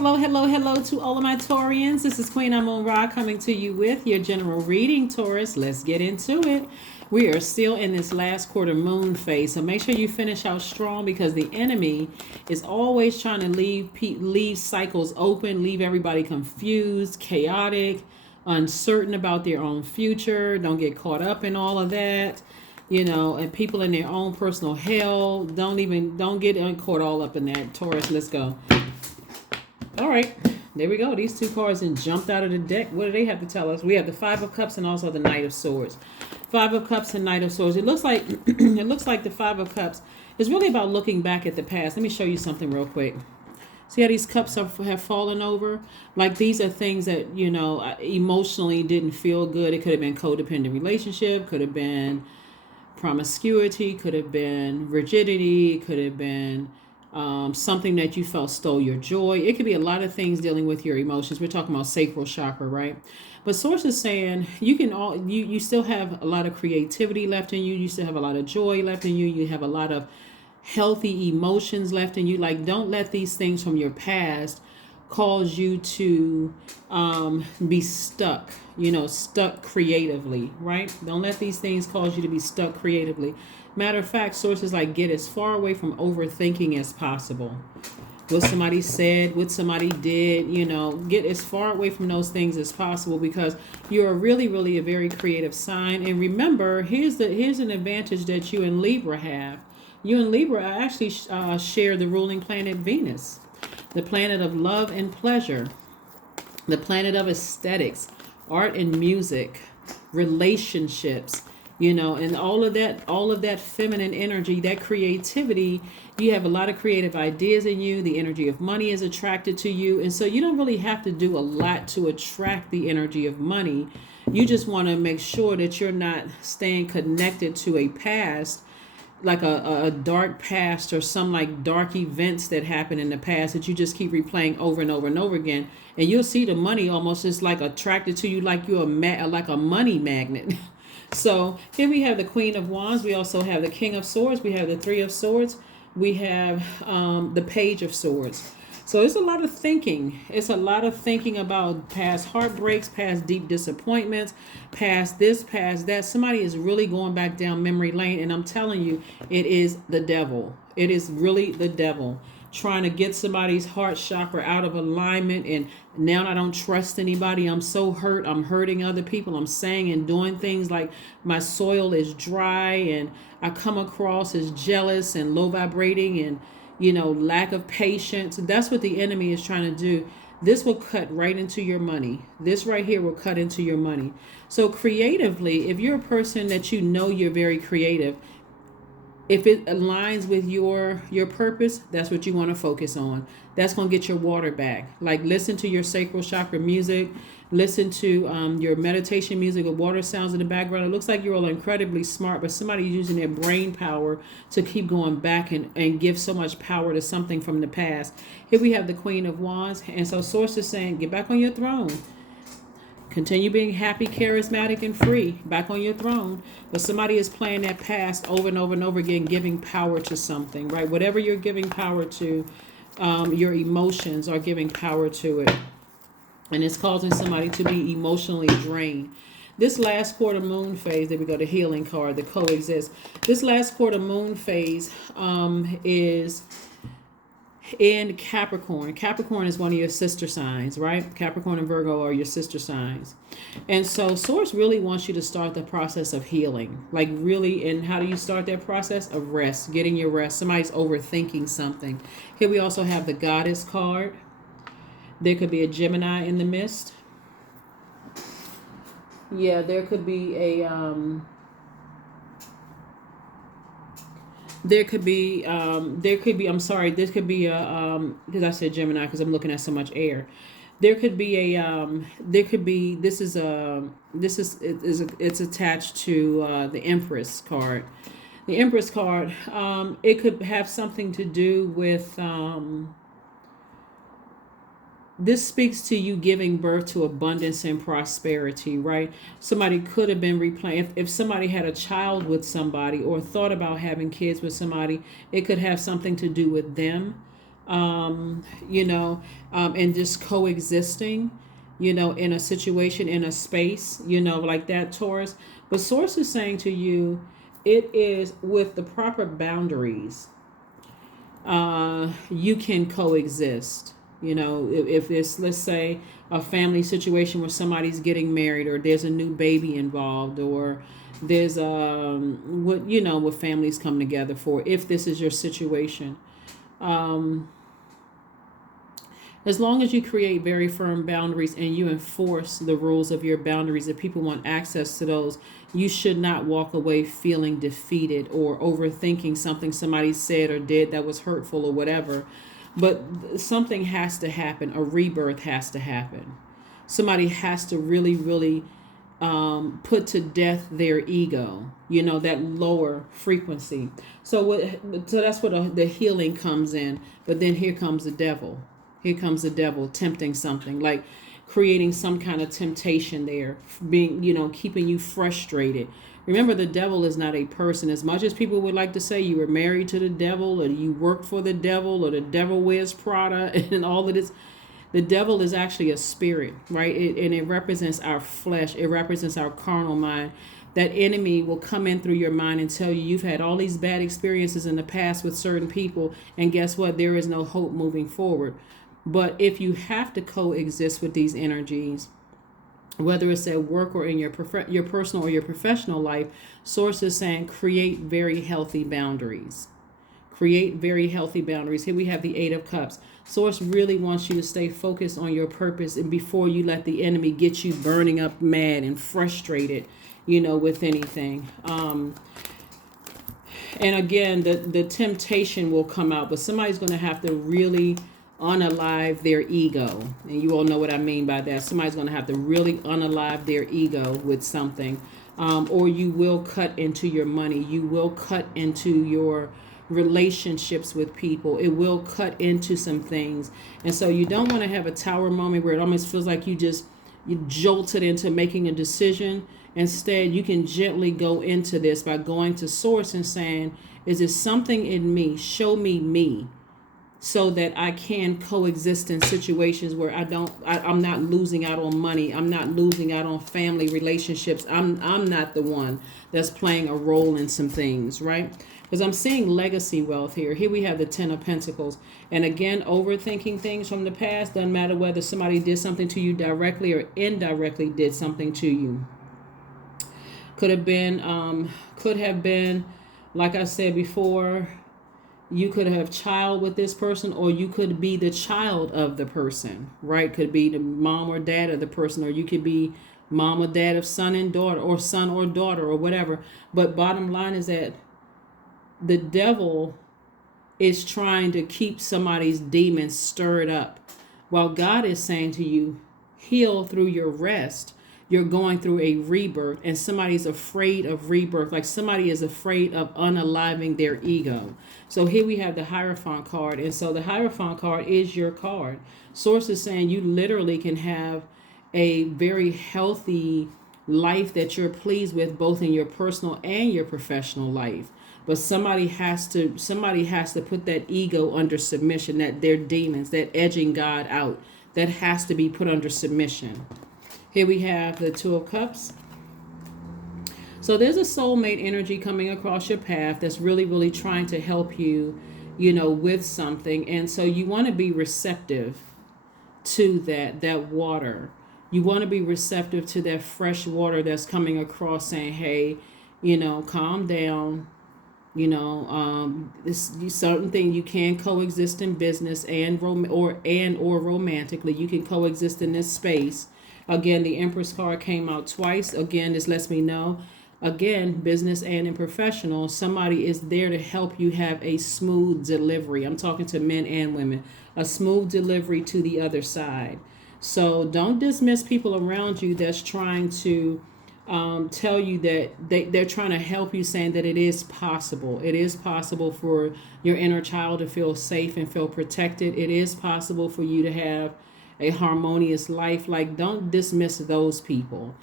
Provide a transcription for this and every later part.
Hello, hello, hello to all of my Taurians. This is Queen Amun Ra coming to you with your general reading, Taurus. Let's get into it. We are still in this last quarter moon phase, so make sure you finish out strong because the enemy is always trying to leave cycles open, leave everybody confused, chaotic, uncertain about their own future. Don't get caught up in all of that. And people in their own personal hell. Don't get caught all up in that. Taurus, let's go. All right, there we go. These two cards and jumped out of the deck. What do they have to tell us? We have the Five of Cups and also the Knight of Swords. Five of Cups and Knight of Swords. It looks like the Five of Cups is really about looking back at the past. Let me show you something real quick. See how these cups have fallen over? Like these are things that, emotionally didn't feel good. It could have been codependent relationship, could have been promiscuity, could have been rigidity, could have been something that you felt stole your joy. It could be a lot of things dealing with your emotions. We're talking about sacral chakra, right? But Source is saying you still have a lot of creativity left in you. You still have a lot of joy left in you. You have a lot of healthy emotions left in you. Like, don't let these things from your past cause you to be stuck, stuck creatively, right? Don't let these things cause you to be stuck creatively. Matter of fact, sources like get as far away from overthinking as possible. What somebody said, what somebody did, get as far away from those things as possible because you're really, really a very creative sign. And remember, here's an advantage that you and Libra have. You and Libra actually share the ruling planet Venus, the planet of love and pleasure, the planet of aesthetics, art and music, relationships, and all of that feminine energy, that creativity. You have a lot of creative ideas in you. The energy of money is attracted to you. And so you don't really have to do a lot to attract the energy of money. You just want to make sure that you're not staying connected to a past, like a dark past or some like dark events that happened in the past that you just keep replaying over and over and over again. And you'll see the money almost just like attracted to you, like you're like a money magnet. So here we have the Queen of Wands. We also have the King of Swords. We have the Three of Swords. We have the Page of Swords. So it's a lot of thinking. It's a lot of thinking about past heartbreaks, past deep disappointments, past this, past that. Somebody is really going back down memory lane. And I'm telling you, it is the devil. It is really the devil trying to get somebody's heart chakra out of alignment. And now I don't trust anybody. I'm so hurt. I'm hurting other people. I'm saying and doing things like my soil is dry and I come across as jealous and low vibrating and lack of patience. That's what the enemy is trying to do. This will cut right into your money. This right here will cut into your money. So creatively, if you're a person that you're very creative, if it aligns with your purpose, that's what you want to focus on. That's going to get your water back. Like listen to your sacral chakra music. Listen to your meditation music with water sounds in the background. It looks like you're all incredibly smart, but somebody's using their brain power to keep going back and give so much power to something from the past. Here we have the Queen of Wands. And so Source is saying, get back on your throne. Continue being happy, charismatic, and free. Back on your throne. But somebody is playing that past over and over and over again, giving power to something, right? Whatever you're giving power to, your emotions are giving power to it. And it's causing somebody to be emotionally drained. This last quarter moon phase, there we go, the healing card, the coexist. This last quarter moon phase is in Capricorn. Capricorn is one of your sister signs, right? Capricorn and Virgo are your sister signs. And so Source really wants you to start the process of healing. Like really, and how do you start that process? Of rest, getting your rest. Somebody's overthinking something. Here we also have the Goddess card. There could be a Gemini in the midst. Yeah, there could be a because I said Gemini because I'm looking at so much air. It's attached to the Empress card. The Empress card, it could have something to do with this speaks to you giving birth to abundance and prosperity, right? Somebody could have been replaying. If somebody had a child with somebody or thought about having kids with somebody, it could have something to do with them. you know, and just coexisting, you know, in a situation, in a space, you know, like that, Taurus. But Source is saying to you, it is with the proper boundaries, you can coexist. You know, if it's, let's say, a family situation where somebody's getting married, or there's a new baby involved, or there's what, you know, what families come together for, if this is your situation. Um, as long as you create very firm boundaries and you enforce the rules of your boundaries, if people want access to those, you should not walk away feeling defeated or overthinking something somebody said or did that was hurtful or whatever. But something has to happen. A rebirth has to happen. Somebody has to really, really put to death their ego, you know, that lower frequency. So that's where the healing comes in. But then here comes the devil. Here comes the devil tempting something, like creating some kind of temptation there, being, you know, keeping you frustrated. Remember, the devil is not a person. As much as people would like to say you were married to the devil, or you worked for the devil, or the devil wears Prada, and all of this, the devil is actually a spirit, right? And it represents our flesh. It represents our carnal mind. That enemy will come in through your mind and tell you you've had all these bad experiences in the past with certain people, and guess what? There is no hope moving forward. But if you have to coexist with these energies, whether it's at work or in your personal or your professional life, Source is saying create very healthy boundaries. Create very healthy boundaries. Here we have the Eight of Cups. Source really wants you to stay focused on your purpose, and before you let the enemy get you burning up mad and frustrated, you know, with anything. And again, the temptation will come out, but somebody's going to have to really unalive their ego. And you all know what I mean by that. Somebody's going to have to really unalive their ego with something. Or you will cut into your money. You will cut into your relationships with people. It will cut into some things. And so you don't want to have a tower moment where it almost feels like you jolted into making a decision. Instead, you can gently go into this by going to Source and saying, is there something in me? Show me, so that I can coexist in situations where I'm not losing out on money. I'm not losing out on family relationships. I'm not the one that's playing a role in some things, right? Because I'm seeing legacy wealth here. Here we have the Ten of Pentacles. And again, overthinking things from the past. Doesn't matter whether somebody did something to you directly or indirectly did something to you. Could have been, like I said before, you could have child with this person, or you could be the child of the person, right? Could be the mom or dad of the person, or you could be mom or dad of son and daughter, or son or daughter, or whatever. But bottom line is that the devil is trying to keep somebody's demons stirred up, while God is saying to you, heal through your rest. You're going through a rebirth, and somebody's afraid of rebirth, like somebody is afraid of unaliving their ego. So here we have the Hierophant card, and so the Hierophant card is your card. Source is saying you literally can have a very healthy life that you're pleased with, both in your personal and your professional life. But somebody has to put that ego under submission, that their demons, that edging God out, that has to be put under submission. Here we have the Two of Cups. So there's a soulmate energy coming across your path that's really, really trying to help you, you know, with something. And so you want to be receptive to that water. You want to be receptive to that fresh water that's coming across, saying, hey, you know, calm down. You know, this certain thing you can coexist in business and or romantically. You can coexist in this space. Again, the Empress card came out twice. Again, this lets me know, again, business and in professional, somebody is there to help you have a smooth delivery. I'm talking to men and women. A smooth delivery to the other side. So don't dismiss people around you that's trying to tell you that they're trying to help you, saying that it is possible. It is possible for your inner child to feel safe and feel protected. It is possible for you to have a harmonious life. Like, don't dismiss those people,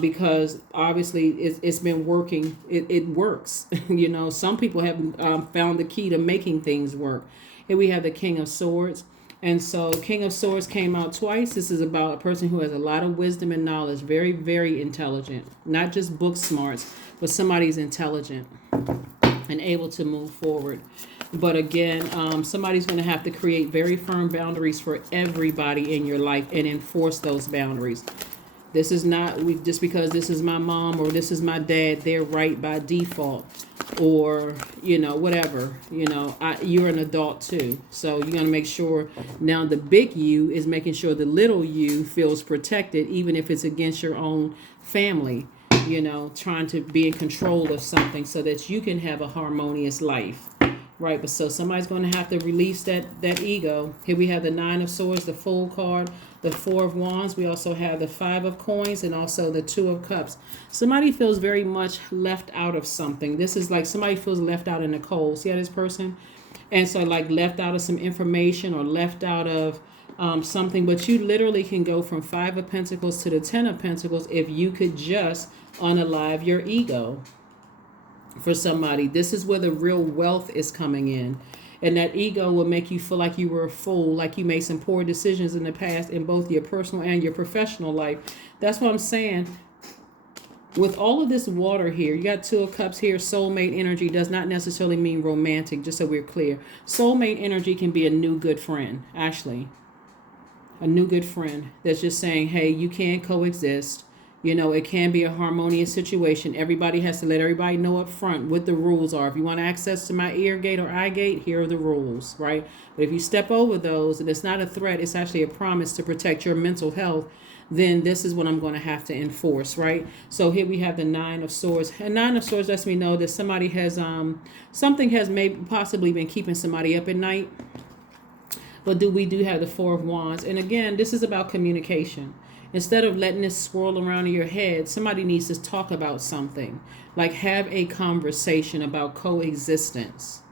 because obviously it's been working. It works. You know, some people have found the key to making things work. Here we have the King of Swords. And so King of Swords came out twice. This is about a person who has a lot of wisdom and knowledge, very, very intelligent, not just book smarts, but somebody's intelligent and able to move forward. But again, somebody's going to have to create very firm boundaries for everybody in your life and enforce those boundaries. This is not just because this is my mom or this is my dad, they're right by default, or, you know, whatever. You know, you're an adult too. So you're going to make sure now the big you is making sure the little you feels protected, even if it's against your own family, you know, trying to be in control of something so that you can have a harmonious life. Right, but so somebody's going to have to release that ego. Here we have the Nine of Swords, the Fool card, the Four of Wands. We also have the Five of Coins and also the Two of Cups. Somebody feels very much left out of something. This is like somebody feels left out in the cold. See how this person? And so like left out of some information or left out of something. But you literally can go from Five of Pentacles to the Ten of Pentacles if you could just unalive your ego. For somebody, this is where the real wealth is coming in, and that ego will make you feel like you were a fool, like you made some poor decisions in the past in both your personal and your professional life. That's what I'm saying. With all of this water here, you got Two of Cups here. Soulmate energy does not necessarily mean romantic, just so we're clear. Soulmate energy can be a new good friend, actually. A new good friend that's just saying, hey, you can coexist. You know, it can be a harmonious situation. Everybody has to let everybody know up front what the rules are. If you want access to my ear gate or eye gate, here are the rules, right? But if you step over those and it's not a threat, it's actually a promise to protect your mental health, then this is what I'm going to have to enforce, right? So here we have the Nine of Swords. And Nine of Swords lets me know that somebody has, something has maybe possibly been keeping somebody up at night. But we do have the Four of Wands. And again, this is about communication. Instead of letting this swirl around in your head, somebody needs to talk about something. Like have a conversation about coexistence.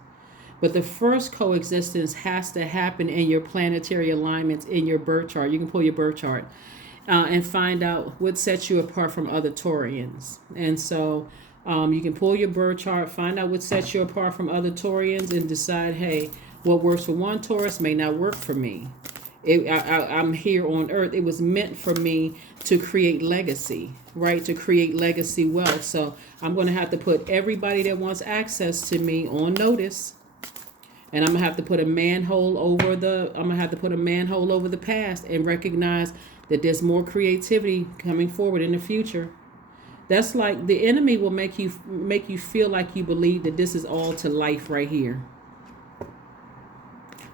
But the first coexistence has to happen in your planetary alignments in your birth chart. You can pull your birth chart and find out what sets you apart from other Taurians. And so you can pull your birth chart, find out what sets you apart from other Taurians, and decide, hey, what works for one Taurus may not work for me. I'm here on earth. It was meant for me to create legacy, right? To create legacy wealth. So I'm going to have to put everybody that wants access to me on notice. And I'm going to have to put a manhole over the past and recognize that there's more creativity coming forward in the future. That's like the enemy will make you feel like you believe that this is all to life right here.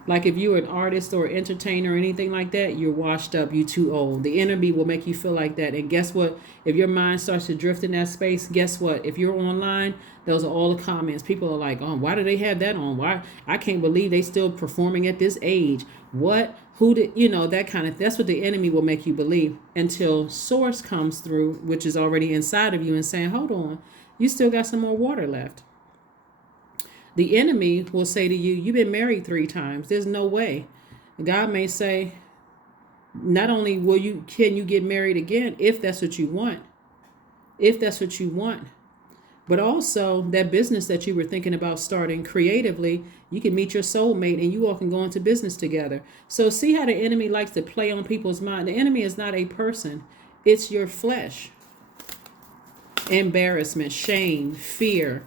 Like if you're an artist or entertainer or anything like that, you're washed up, you're too old. The enemy will make you feel like that. And guess what? If your mind starts to drift in that space, guess what? If you're online, those are all the comments. People are like, oh, why do they have that on? Why? I can't believe they still performing at this age. What? Who did, that kind of, that's what the enemy will make you believe until source comes through, which is already inside of you and saying, hold on, you still got some more water left. The enemy will say to you, you've been married 3 times. There's no way. God may say, not only can you get married again if that's what you want. If that's what you want. But also that business that you were thinking about starting creatively, you can meet your soulmate and you all can go into business together. So see how the enemy likes to play on people's mind. The enemy is not a person. It's your flesh. Embarrassment, shame, fear.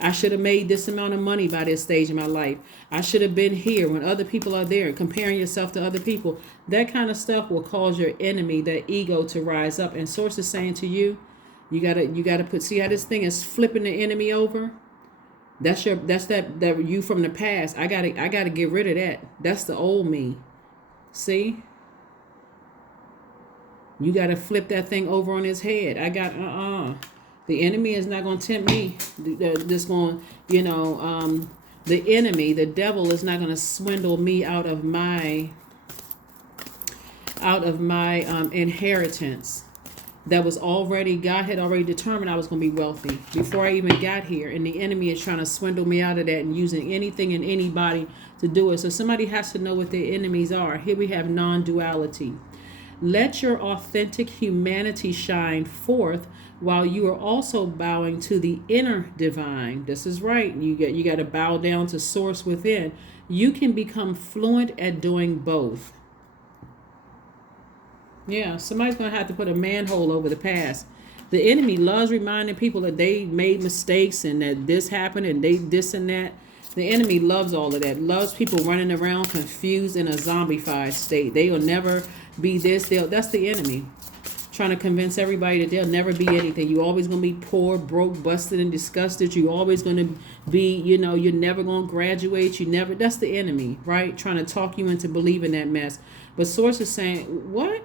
I should have made this amount of money by this stage in my life. I should have been here when other people are there, comparing yourself to other people. That kind of stuff will cause your enemy, that ego, to rise up. And source is saying to you, you gotta put, see how this thing is flipping the enemy over? That's that you from the past. I gotta get rid of that. That's the old me. See? You gotta flip that thing over on his head. The enemy is not going to tempt me. The enemy, the devil, is not going to swindle me out of my inheritance. That was already, God had already determined I was going to be wealthy before I even got here. And the enemy is trying to swindle me out of that and using anything and anybody to do it. So somebody has to know what their enemies are. Here we have non-duality. Let your authentic humanity shine forth while you are also bowing to the inner divine. This is right. You got to bow down to source within. You can become fluent at doing both. Yeah, somebody's going to have to put a manhole over the past. The enemy loves reminding people that they made mistakes and that this happened and they this and that. The enemy loves all of that. Loves people running around confused in a zombified state. They will never be this. That's the enemy. Trying to convince everybody that they'll never be anything. You're always going to be poor, broke, busted, and disgusted. You're always going to be, you're never going to graduate. That's the enemy, right? Trying to talk you into believing that mess. But Source is saying, what?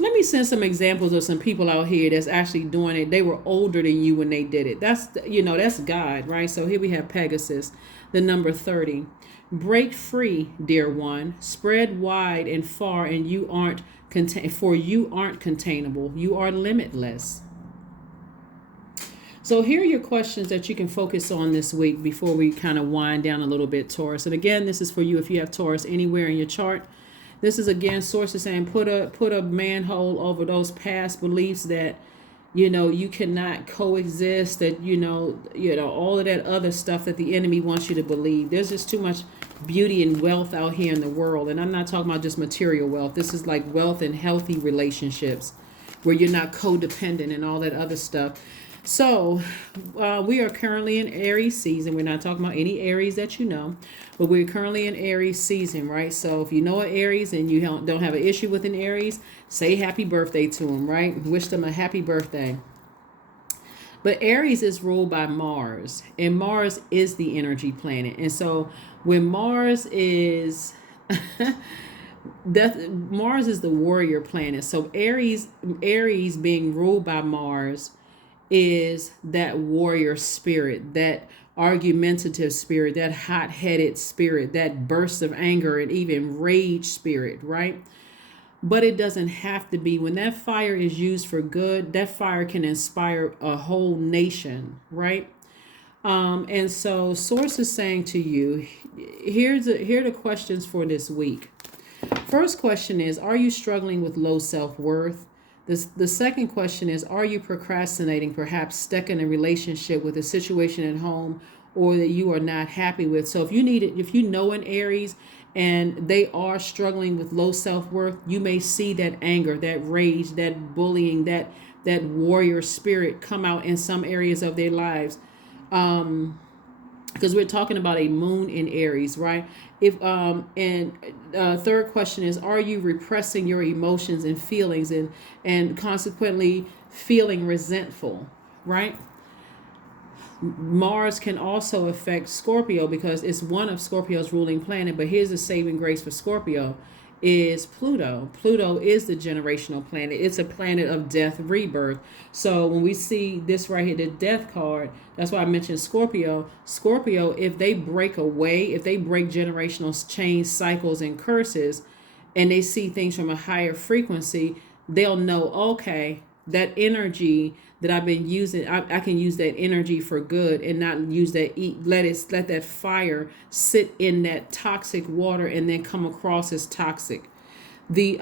Let me send some examples of some people out here that's actually doing it. They were older than you when they did it. That's God, right? So here we have Pegasus, the number 30. Break free, dear one. Spread wide and far, and you aren't containable. You are limitless. So here are your questions that you can focus on this week before we kind of wind down a little bit, Taurus. And again, this is for you if you have Taurus anywhere in your chart. This is again sources saying put a manhole over those past beliefs that you cannot coexist, that all of that other stuff that the enemy wants you to believe. There's just too much beauty and wealth out here in the world, and I'm not talking about just material wealth. This is like wealth and healthy relationships where you're not codependent and all that other stuff. So we are currently in Aries season. We're not talking about any Aries that you know, but we're currently in Aries season, right? So if you know an Aries and you don't have an issue with an Aries, say happy birthday to them, right? Wish them a happy birthday. But Aries is ruled by Mars, and Mars is the energy planet. And so when Mars is Mars is the warrior planet. So Aries being ruled by Mars is that warrior spirit, that argumentative spirit, that hot-headed spirit, that burst of anger and even rage spirit, right? But it doesn't have to be. When that fire is used for good, that fire can inspire a whole nation, right? And so Source is saying to you, here are the questions for this week. First question is, are you struggling with low self-worth? The second question is, are you procrastinating, perhaps stuck in a relationship with a situation at home or that you are not happy with? So if you know an Aries and they are struggling with low self-worth, you may see that anger, that rage, that bullying, that warrior spirit come out in some areas of their lives. Because we're talking about a moon in Aries, right? Third question is, are you repressing your emotions and feelings and consequently feeling resentful, right? Mars can also affect Scorpio because it's one of Scorpio's ruling planet. But here's the saving grace for Scorpio is Pluto. Pluto is the generational planet. It's a planet of death, rebirth. So when we see this right here, the death card, that's why I mentioned Scorpio. Scorpio, if they break away, if they break generational chains, cycles, and curses, and they see things from a higher frequency, they'll know, okay, that energy that I've been using, I can use that energy for good and not use that, let that fire sit in that toxic water and then come across as toxic. The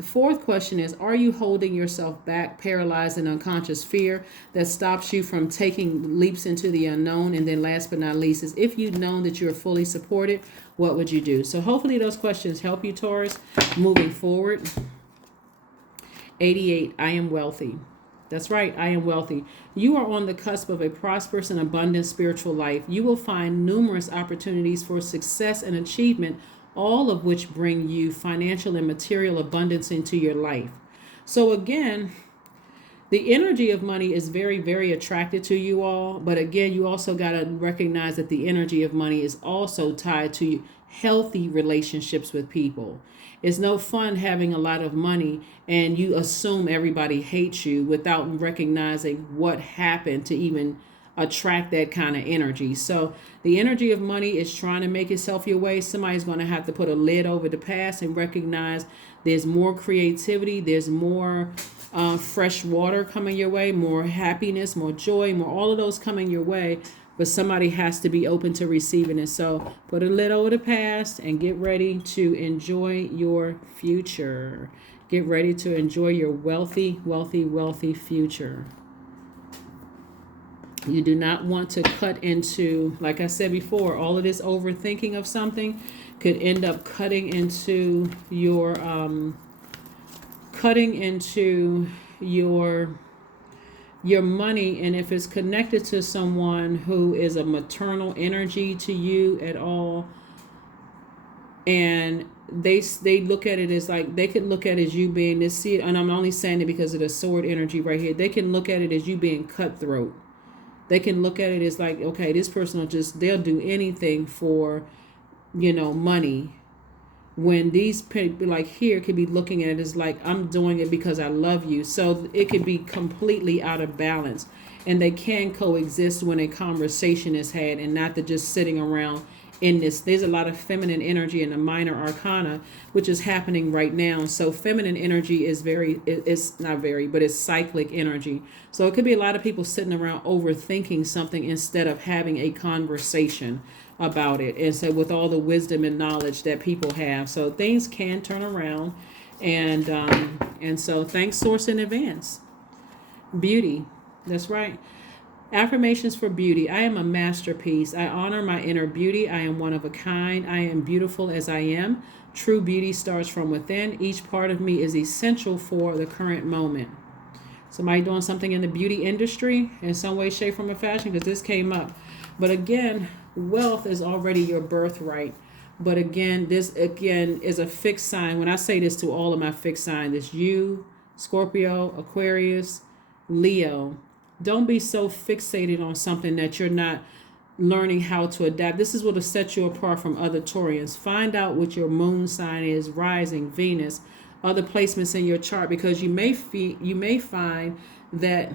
fourth question is, are you holding yourself back, paralyzed in unconscious fear that stops you from taking leaps into the unknown? And then last but not least is, if you've known that you're fully supported, what would you do? So hopefully those questions help you, Taurus, moving forward. 88, I am wealthy. That's right, I am wealthy. You are on the cusp of a prosperous and abundant spiritual life. You will find numerous opportunities for success and achievement, all of which bring you financial and material abundance into your life. So again, the energy of money is very, very attracted to you all. But again, you also got to recognize that the energy of money is also tied to healthy relationships with people. It's no fun having a lot of money and you assume everybody hates you without recognizing what happened to even attract that kind of energy. So the energy of money is trying to make itself your way. Somebody's going to have to put a lid over the past and recognize there's more creativity, there's more fresh water coming your way, more happiness, more joy, more all of those coming your way. but somebody has to be open to receiving it. So put a lid over the past and get ready to enjoy your future. Get ready to enjoy your wealthy, wealthy, wealthy future. You do not want to cut into, like I said before, all of this overthinking of something could end up cutting into your your money. And if it's connected to someone who is a maternal energy to you at all, and they look at it as like, they could look at it as you being this, see it, and I'm only saying it because of the sword energy right here, they can look at it as you being cutthroat. They can look at it as like, okay, this person they'll do anything for, money. When these people like here could be looking at it as like, I'm doing it because I love you. So it could be completely out of balance. And they can coexist when a conversation is had, and not to just sitting around in this. There's a lot of feminine energy in the minor arcana, which is happening right now. So feminine energy is it's not very, but it's cyclic energy. So it could be a lot of people sitting around overthinking something instead of having a conversation about it. And so with all the wisdom and knowledge that people have, so things can turn around. And so thanks, Source, in advance. Beauty. That's right. Affirmations for beauty. I am a masterpiece. I honor my inner beauty. I am one of a kind. I am beautiful as I am. True beauty starts from within. Each part of me is essential for the current moment. Somebody doing something in the beauty industry in some way, shape, form, or fashion, because this came up. But again, wealth is already your birthright. But again, this again is a fixed sign. When I say this to all of my fixed signs, it's you, Scorpio, Aquarius, Leo. Don't be so fixated on something that you're not learning how to adapt. This is what will set you apart from other Taurians. Find out what your moon sign is, rising, Venus, other placements in your chart, because you may find that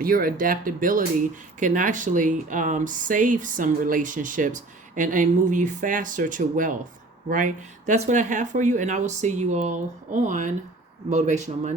your adaptability can actually save some relationships and move you faster to wealth, right? That's what I have for you, and I will see you all on Motivational Monday.